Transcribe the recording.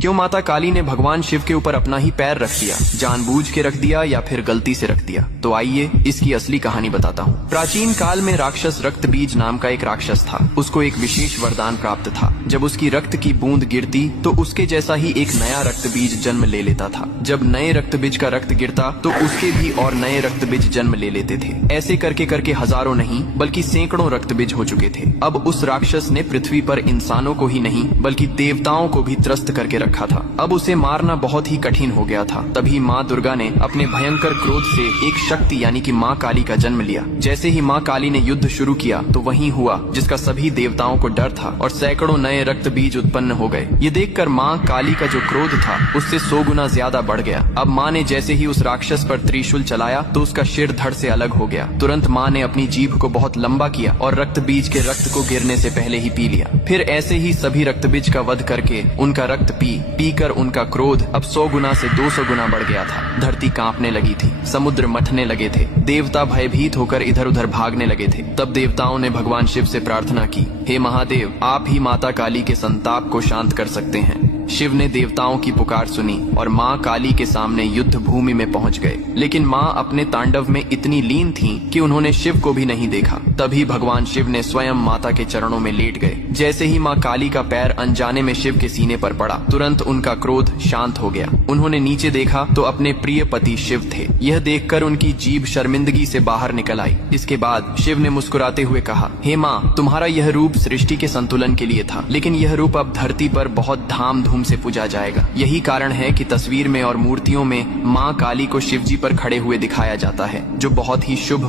क्यों माता काली ने भगवान शिव के ऊपर अपना ही पैर रख दिया? जानबूझ के रख दिया या फिर गलती से रख दिया? तो आइए इसकी असली कहानी बताता हूँ। प्राचीन काल में राक्षस रक्त बीज नाम का एक राक्षस था। उसको एक विशेष वरदान प्राप्त था। जब उसकी रक्त की बूंद गिरती तो उसके जैसा ही एक नया रक्त बीज जन्म ले लेता था। जब नए रक्त बीज का रक्त गिरता तो उसके भी और नए रक्त बीज जन्म ले लेते थे। ऐसे करके करके हजारों नहीं बल्कि सैकड़ों रक्त बीज हो चुके थे। अब उस राक्षस ने पृथ्वी पर इंसानों को ही नहीं बल्कि देवताओं को भी त्रस्त करके रखा था। अब उसे मारना बहुत ही कठिन हो गया था। तभी माँ दुर्गा ने अपने भयंकर क्रोध से एक शक्ति यानी कि माँ काली का जन्म लिया। जैसे ही माँ काली ने युद्ध शुरू किया तो वही हुआ जिसका सभी देवताओं को डर था और सैकड़ों नए रक्त बीज उत्पन्न हो गए। ये देखकर माँ काली का जो क्रोध था उससे 100 गुना ज्यादा बढ़ गया। अब माँ ने जैसे ही उस राक्षस पर त्रिशूल चलाया तो उसका सिर धड़ से अलग हो गया। तुरंत माँ ने अपनी जीभ को बहुत लंबा किया और रक्त बीज के रक्त को गिरने से पहले ही पी लिया। फिर ऐसे ही सभी रक्त बीज का वध करके उनका रक्त पी कर उनका क्रोध अब 100 गुना से 200 गुना बढ़ गया था। धरती कांपने लगी थी, समुद्र मथने लगे थे, देवता भयभीत होकर इधर उधर भागने लगे थे। तब देवताओं ने भगवान शिव से प्रार्थना की, हे महादेव, आप ही माता काली के संताप को शांत कर सकते हैं। शिव ने देवताओं की पुकार सुनी और माँ काली के सामने युद्ध भूमि में पहुंच गए। लेकिन माँ अपने तांडव में इतनी लीन थीं कि उन्होंने शिव को भी नहीं देखा। तभी भगवान शिव ने स्वयं माता के चरणों में लेट गए। जैसे ही माँ काली का पैर अनजाने में शिव के सीने पर पड़ा, तुरंत उनका क्रोध शांत हो गया। उन्होंने नीचे देखा तो अपने प्रिय पति शिव थे। यह देखकर उनकी जीभ शर्मिंदगी से बाहर निकल आई। इसके बाद शिव ने मुस्कुराते हुए कहा, हे माँ, तुम्हारा यह रूप सृष्टि के संतुलन के लिए था, लेकिन यह रूप अब धरती पर बहुत धाम धूम से पूजा जाएगा। यही कारण है कि तस्वीर में और मूर्तियों में माँ काली को शिवजी पर खड़े हुए दिखाया जाता है, जो बहुत ही शुभ